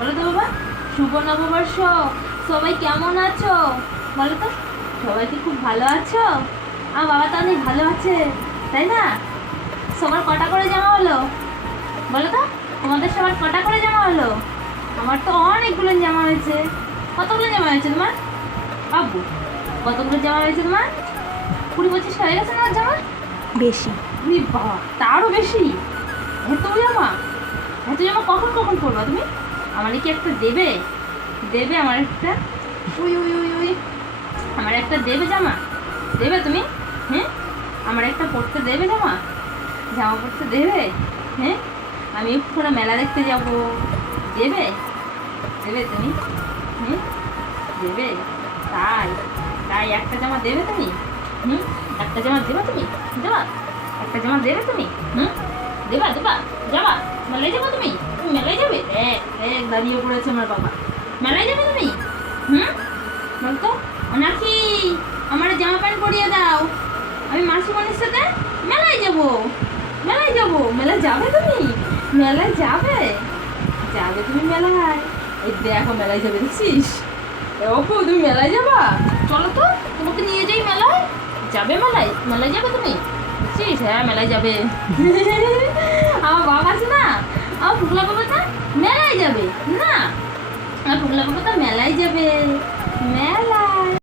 বলো তো বাবা, শুভ নববর্ষ। সবাই কেমন আছো বলো তো? সবাই কি খুব ভালো আছো? আমার বাবা তো অনেক ভালো আছে, তাই না? সবার কটা করে জামা হলো বলো তো? তোমাদের সবার কটা করে জামা হলো? আমার তো অনেকগুলো জামা হয়েছে। কতগুলো জামা হয়েছে তোমার বাবু? কতগুলো জামা হয়েছে তোমার? 20-25 হয়ে গেছে না জামা? বেশি। বাবা, তারও বেশি? এত জামা? এত জামা কখন কখন পরবা তুমি? আমার কি একটা দেবে? দেবে আমার একটা? উই উই উই উই, আমার একটা দেবে জামা? দেবে তুমি? হ্যাঁ, আমার একটা পরতে দেবে জামা? জামা পরতে দেবে? হ্যাঁ, আমি একটু করে মেলা দেখতে যাব, দেবে? দেবে তুমি? হুম, দেবে? তাই? তাই একটা জামা দেবে তুমি? হুম, একটা জামা দেবে তুমি? দেবা? একটা জামা দেবে তুমি? হুম, দেবা দেবা? যাবা মেলায় যাবো তুমি? তুমি মেলায় যাবে? এক দাঁড়িয়ে পড়েছে আমার বাবা। মেলায় যাবে তুমি? হুম, বলতো নাকি আমার জামা প্যান্ট পরিয়ে দাও, আমি মাসিমণির সাথে মেলায় যাব। মেলায় যাব? মেলায় যাবে তুমি? মেলায় যাবে? যাবে তুমি মেলায়? এই দেখো মেলায় যাবে, দেখছিস? এ অপু, তুমি মেলায় যাবা? চলো তো, তোমাকে নিয়ে যাই মেলায়। যাবে মেলায়? মেলায় যাবে তুমি? দেখছিস? হ্যাঁ, মেলায় যাবে। আমার বাবা আছে না, আমার পুগলা বাবাটা মেলায় যাবে না। আমার পুগলা বাবাটা মেলায় যাবে। মেলা